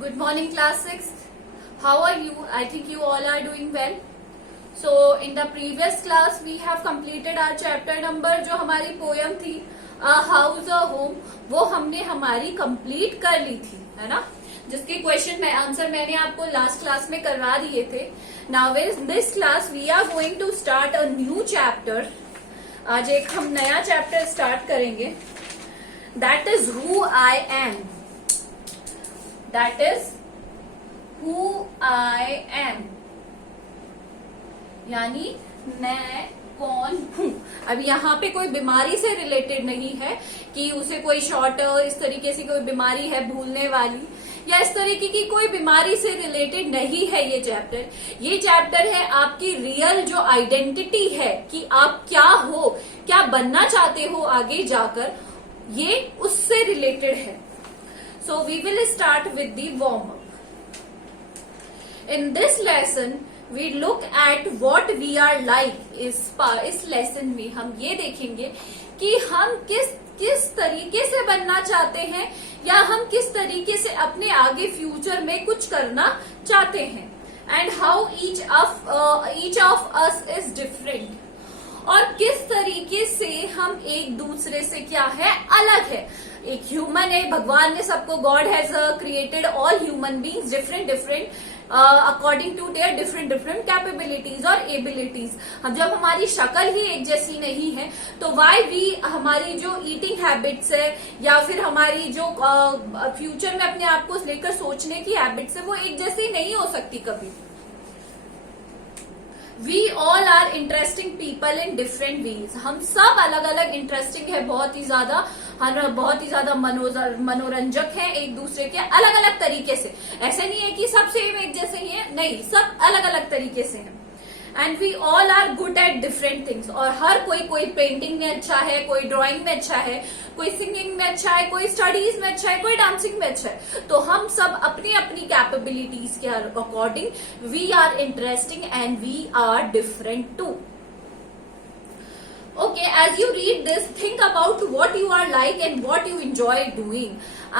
Good morning, class 6th. How are you? I think you all are doing well. So, in the previous class, we have completed our chapter number जो हमारी poem थी A House a Home, वो हमने हमारी complete कर ली थी, है ना? जिसके क्वेश्चन में आंसर मैंने आपको लास्ट क्लास में करवा दिए थे. Now in this class we are going to start a new chapter. आज एक हम नया चैप्टर स्टार्ट करेंगे. That is who I am. That is who I am. यानी मैं कौन हूं. अब यहाँ पे कोई बीमारी से रिलेटेड नहीं है कि उसे कोई शॉर्ट इस तरीके से कोई बीमारी है भूलने वाली या इस तरीके की कोई बीमारी से रिलेटेड नहीं है ये चैप्टर. ये चैप्टर है आपकी रियल जो आइडेंटिटी है कि आप क्या हो, क्या बनना चाहते हो आगे जाकर, ये उससे रिलेटेड है. So we will start with the warm up. In this lesson we look at what we are like. इस लेसन में हम ये देखेंगे कि हम किस तरीके से बनना चाहते हैं या हम किस तरीके से अपने आगे फ्यूचर में कुछ करना चाहते हैं. And how each of us is different. और किस तरीके से हम एक दूसरे से क्या है अलग है. एक ह्यूमन है, भगवान ने सबको, God has created all human beings different according to their different capabilities और एबिलिटीज. हम जब हमारी शक्ल ही एक जैसी नहीं है तो वाई वी हमारी जो ईटिंग हैबिट्स है या फिर हमारी जो फ्यूचर में अपने आप को लेकर सोचने की हैबिट्स है वो एक जैसी नहीं हो सकती कभी. We all are interesting people in different ways. हम सब अलग अलग इंटरेस्टिंग है, बहुत ही ज्यादा मनोरंजक है एक दूसरे के अलग अलग तरीके से. ऐसे नहीं है कि सब सेम एक जैसे ही है, नहीं, सब अलग अलग तरीके से हैं. And we all are good at different things. और हर कोई पेंटिंग में अच्छा है, कोई ड्राइंग में अच्छा है, कोई सिंगिंग में अच्छा है, कोई स्टडीज में अच्छा है, कोई डांसिंग में अच्छा है. तो हम सब अपनी अपनी कैपेबिलिटीज के according we are interesting and we are different too. Okay, as you read this, think about what you are like and what you enjoy doing.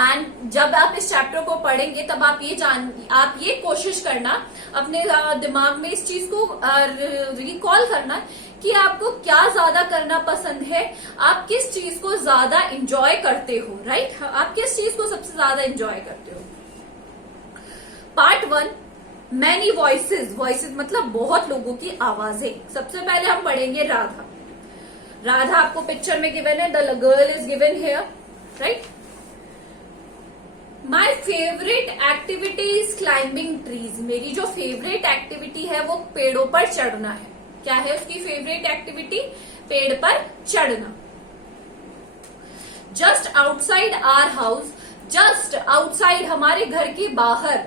And जब आप इस चैप्टर को पढ़ेंगे तब आप ये कोशिश करना अपने दिमाग में इस चीज को रिकॉल करना कि आपको क्या ज्यादा करना पसंद है, आप किस चीज को ज्यादा एंजॉय करते हो. राइट, आप किस चीज को सबसे ज्यादा एंजॉय करते हो. Part 1, many voices. वॉइसेस मतलब बहुत लोगों की आवाजें. सबसे पहले हम पढ़ेंगे राधा. राधा आपको पिक्चर में गिवन है, the girl is given here, right. My favourite activity is climbing trees. मेरी जो फेवरेट एक्टिविटी है वो पेड़ों पर चढ़ना है. क्या है उसकी फेवरेट एक्टिविटी? पेड़ पर चढ़ना. Just outside our house. Just outside हमारे घर के बाहर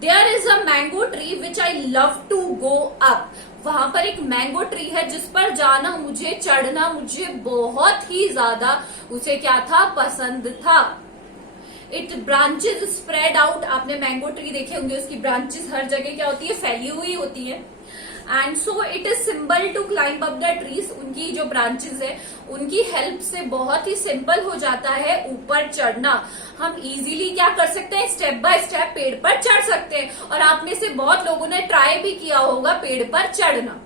there is a mango tree which I love to go up. वहां पर एक मैंगो ट्री है जिस पर जाना मुझे, चढ़ना मुझे बहुत ही ज्यादा उसे क्या था, पसंद था. It branches spread out. आपने मैंगो ट्री देखे होंगे, उसकी ब्रांचेस हर जगह क्या होती है, फैली हुई होती है. And so it is simple to climb up the trees. उनकी जो ब्रांचेस है उनकी हेल्प से बहुत ही सिंपल हो जाता है ऊपर चढ़ना. हम इजीली क्या कर सकते हैं, स्टेप बाय स्टेप पेड़ पर चढ़ सकते हैं. और आप में से बहुत लोगों ने ट्राई भी किया होगा पेड़ पर चढ़ना.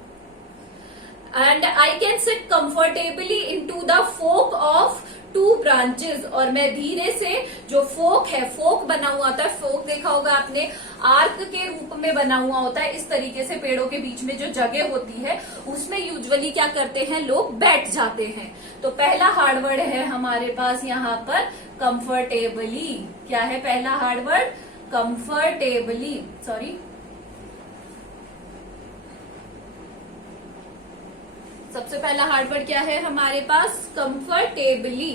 And I can sit comfortably into the fork of 2 branches. और मैं धीरे से, जो फोक है, फोक बना हुआ होता है, फोक देखा होगा आपने, आर्क के रूप में बना हुआ होता है. इस तरीके से पेड़ों के बीच में जो जगह होती है उसमें यूजुअली क्या करते हैं, लोग बैठ जाते हैं. तो पहला हार्ड वर्ड है हमारे पास यहाँ पर कंफर्टेबली. क्या है पहला हार्ड वर्ड? कंफर्टेबली. सॉरी, सबसे पहला हार्ड वर्ड क्या है हमारे पास? कंफर्टेबली.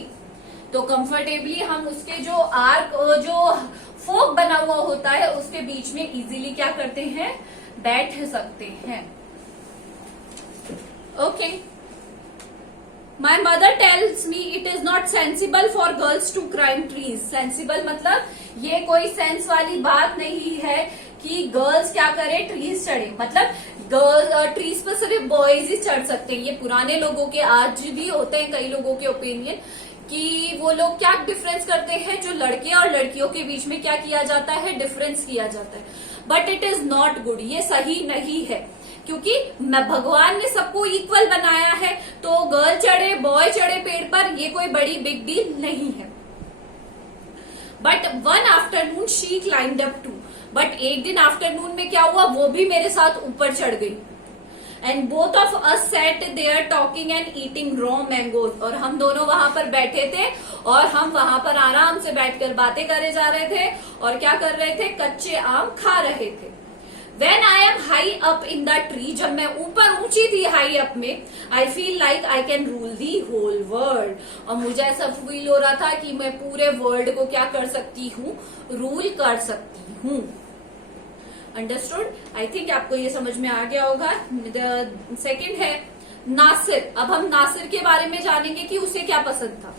तो कंफर्टेबली हम उसके जो आर्क, जो फोक बना हुआ होता है उसके बीच में इजीली क्या करते हैं, बैठ सकते हैं. Okay. My mother tells me it is not sensible for girls to climb trees. Sensible मतलब ये कोई सेंस वाली बात नहीं है कि गर्ल्स क्या करें, ट्रीज चढ़े. मतलब गर्ल्स ट्रीज पर सिर्फ बॉयज ही चढ़ सकते हैं. ये पुराने लोगों के, आज भी होते हैं कई लोगों के ओपिनियन कि वो लोग क्या डिफरेंस करते हैं, जो लड़के और लड़कियों के बीच में क्या किया जाता है, डिफरेंस किया जाता है। But it is not good, ये सही नहीं है, क्योंकि भगवान ने सबको इक्वल बनाया है। तो गर्ल चढ़े बॉय चढ़े पेड़ पर, ये कोई बड़ी बिग डील नहीं है। But one afternoon she climbed up too, but एक दिन आफ्टरनून में क्या हुआ, वो भी मेरे साथ ऊपर चढ़ गई। And both of us sat there talking and eating raw mangoes, और हम दोनों वहां पर बैठे थे और हम वहां पर आराम से बैठकर बातें करे जा रहे थे और क्या कर रहे थे, कच्चे आम खा रहे थे। When I am high up in the tree, जब मैं ऊपर ऊंची थी हाई अप में, I feel like I can rule the whole world, और मुझे ऐसा फील हो रहा था कि मैं पूरे वर्ल्ड को क्या कर सकती हूँ, रूल कर सकती हूँ। अंडरस्टूड? आई थिंक आपको ये समझ में आ गया होगा। सेकंड है नासिर। अब हम नासिर के बारे में जानेंगे कि उसे क्या पसंद था।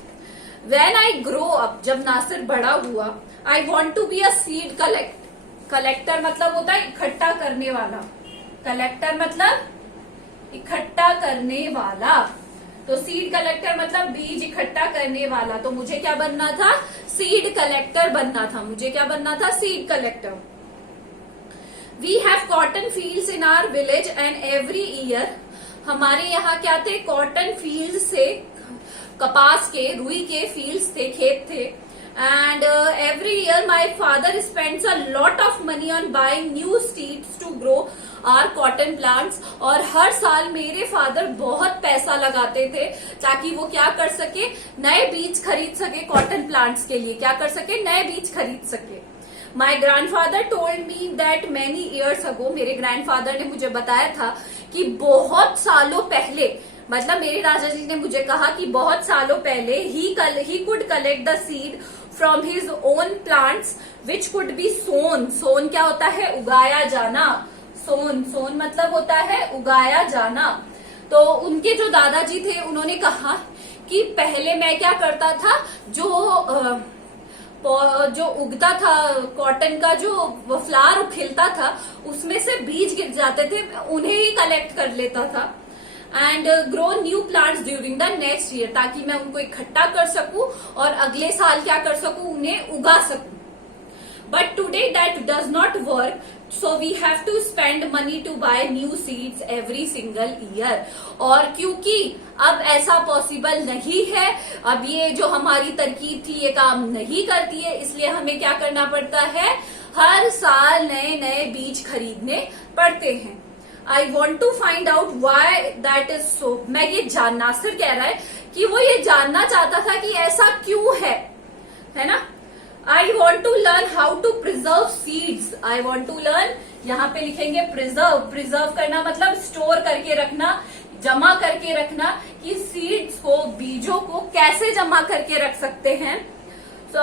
When I grow up, जब नासिर बड़ा हुआ, I want to be a seed collector मतलब होता है इकट्ठा करने वाला, कलेक्टर मतलब इकट्ठा करने वाला, तो सीड कलेक्टर मतलब बीज इकट्ठा करने वाला। तो मुझे क्या बनना था, सीड कलेक्टर बनना था। मुझे क्या बनना था, seed collector. We have cotton fields in our village and every year, हमारे यहाँ क्या थे, कॉटन फील्ड से, कपास के, रुई के फील्ड्स थे, खेत थे। And every year my father spends a lot of money on buying new seeds to grow our cotton plants, और हर साल मेरे फादर बहुत पैसा लगाते थे ताकि वो क्या कर सके, नए बीज खरीद सके, कॉटन प्लांट्स के लिए क्या कर सके, नए बीज खरीद सके। My grandfather told me that many years ago, मेरे ग्रैंडफादर ने मुझे बताया था कि बहुत सालों पहले, मतलब मेरे राजा जी ने मुझे कहा कि बहुत सालों पहले he could collect the seed from his own plants which could be sown। sown क्या होता है, उगाया जाना। sown मतलब होता है उगाया जाना। तो उनके जो दादाजी थे उन्होंने कहा कि पहले मैं क्या करता था, जो उगता था कॉटन का, जो फ्लावर खिलता था, उसमें से बीज गिर जाते थे, उन्हें ही कलेक्ट कर लेता था। And grow new plants during the next year, ताकि मैं उनको इकट्ठा कर सकूं और अगले साल क्या कर सकूं, उन्हें उगा सकूं। But today that does not work, so we have to spend money to buy new seeds every single year. और क्योंकि अब ऐसा पॉसिबल नहीं है, अब ये जो हमारी तरकीब थी ये काम नहीं करती है, इसलिए हमें क्या करना पड़ता है, हर साल नए नए बीज खरीदने पड़ते हैं। I want to find out why that is so। मैं ये नासिर कह रहा है कि वो ये जानना चाहता था कि ऐसा क्यों है ना। I want to learn how to preserve seeds। I want to learn, यहाँ पे लिखेंगे प्रिजर्व करना मतलब स्टोर करके रखना, जमा करके रखना, कि सीड्स को, बीजों को कैसे जमा करके रख सकते हैं, तो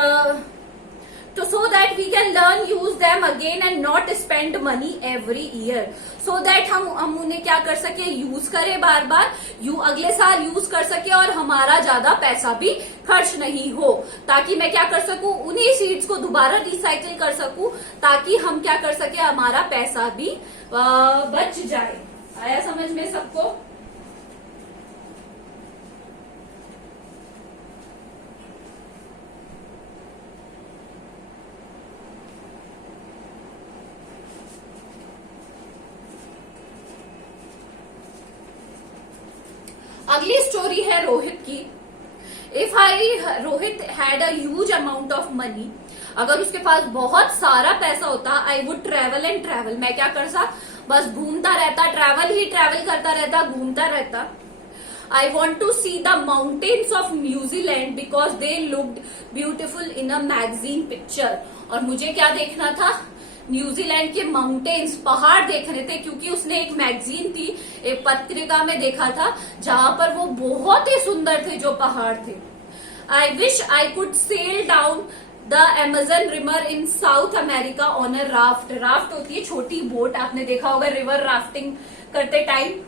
so that we can learn use them again and not spend money every year। so that हम उन्हें क्या कर सके, यूज करें बार बार, अगले साल यूज कर सके और हमारा ज्यादा पैसा भी खर्च नहीं हो, ताकि मैं क्या कर सकूं, उन्हीं सीड्स को दोबारा रिसाइकिल कर सकूं, ताकि हम क्या कर सके, हमारा पैसा भी बच जाए। आया समझ में सबको? अगली स्टोरी है रोहित की। Rohit had a huge amount of money, अगर उसके पास बहुत सारा पैसा होता, I would travel and travel, मैं क्या करता, बस घूमता रहता, ट्रेवल करता रहता, घूमता रहता। I want to see the mountains of New Zealand because they looked beautiful in a magazine picture. और मुझे क्या देखना था, न्यूजीलैंड के माउंटेन्स, पहाड़ देखने थे, क्योंकि उसने एक मैगजीन थी, एक पत्रिका में देखा था, जहां पर वो बहुत ही सुंदर थे जो पहाड़ थे। I wish I could sail down the Amazon river in South America on a raft. Raft होती है छोटी बोट, आपने देखा होगा रिवर राफ्टिंग करते टाइम,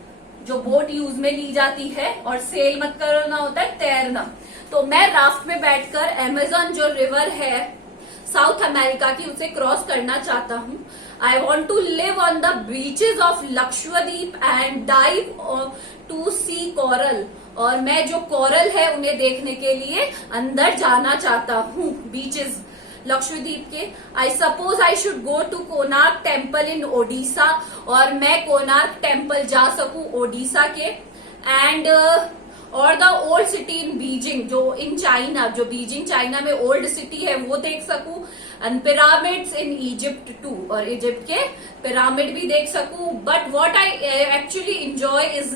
जो बोट यूज में ली जाती है, और सेल मत करना होता है, तैरना। तो मैं राफ्ट में बैठकर अमेजन जो रिवर है साउथ अमेरिका की, उसे क्रॉस करना चाहता हूँ। I want to live on the beaches of Lakshadweep and dive to see coral. और मैं जो कोरल है उन्हें देखने के लिए अंदर जाना चाहता हूँ बीचेस लक्षद्वीप के। I suppose I should go to Konark temple in Odisha, और मैं कोणार्क टेम्पल जा सकूं ओडिशा के। एंड और the old city in Beijing, जो इन चाइना, जो बीजिंग चाइना में ओल्ड सिटी है वो देख सकूं। And pyramids in Egypt too, और इजिप्ट के पिरामिड भी देख सकूं। But what I actually enjoy is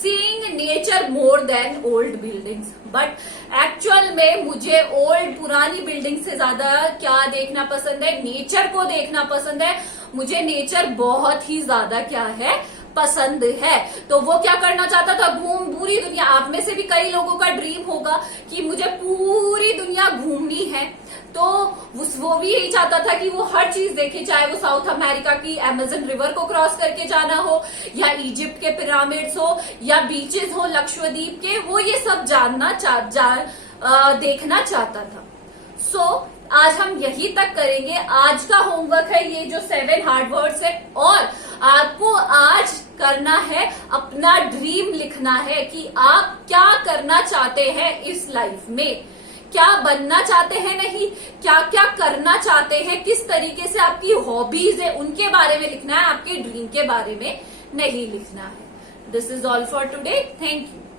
seeing nature more than old buildings. But actual में मुझे ओल्ड पुरानी बिल्डिंग से ज्यादा क्या देखना पसंद है, नेचर को देखना पसंद है। मुझे नेचर बहुत ही ज्यादा क्या है, पसंद है। तो वो क्या करना चाहता था, पूरी दुनिया। आप में से भी कई लोगों का ड्रीम होगा कि मुझे पूरी दुनिया घूमनी है, तो वो भी यही चाहता था कि वो हर चीज देखे, चाहे वो साउथ अमेरिका की अमेजन रिवर को क्रॉस करके जाना हो, या इजिप्ट के पिरामिड्स हो, या बीचेस हो लक्षद्वीप के, वो ये सब देखना चाहता था। सो आज हम यही तक करेंगे। आज का होमवर्क है ये जो 7 हार्ड वर्ड्स है, और आपको आज करना है अपना ड्रीम लिखना है कि आप क्या करना चाहते हैं इस लाइफ में, क्या बनना चाहते हैं, नहीं क्या क्या करना चाहते हैं, किस तरीके से आपकी हॉबीज है उनके बारे में लिखना है, आपके ड्रीम के बारे में नहीं लिखना है। This is all for today. Thank you.